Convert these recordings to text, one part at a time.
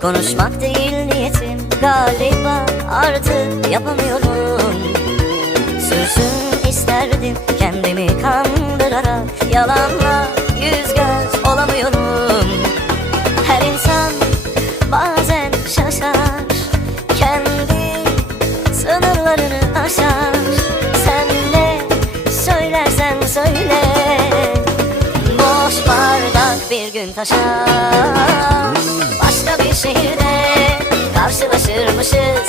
Konuşmak değil niyetim. Galiba artık yapamıyorum. Sürsün isterdim kendimi kandırarak. Yalanla yüz göz olamıyorum. Her insan bazen şaşar. Kendi sınırlarını aşar. Sen ne söylersen söyle. Boş bardak bir gün taşar şehirde. Karşılaşırmışız.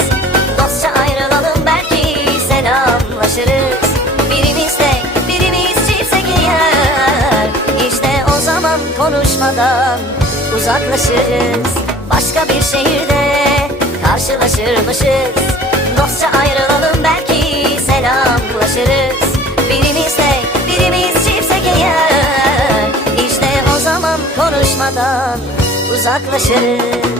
Dostça ayrılalım belki selamlaşırız Birimiz tek birimiz çiftse eğer İşte o zaman konuşmadan uzaklaşırız. Başka bir şehirde karşılaşırmışız. Dostça ayrılalım belki selamlaşırız Birimiz tek birimiz çiftse eğer İşte o zaman konuşmadan uzaklaşırız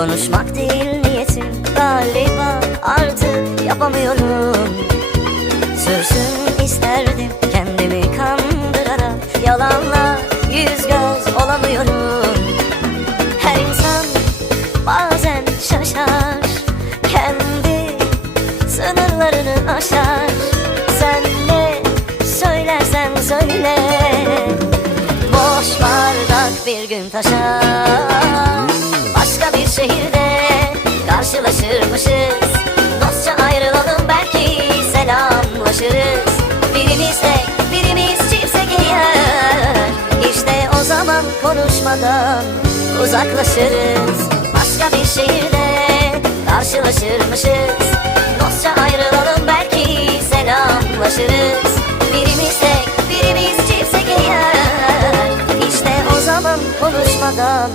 konuşmak değil niyetim. Galiba artık yapamıyorum. Sürsün isterdim kendimi kandırarak. Yalanla yüz göz olamıyorum. Her insan bazen şaşar. Kendi sınırlarını aşar. Sen ne söylersen söyle. Boş bardak bir gün taşar konuşmadan uzaklaşırız. Başka bir şehirde karşılaşırmışız. Dostça ayrılalım belki selamlaşırız. Birimiz tek birimiz çiftsek eğer İşte o zaman konuşmadan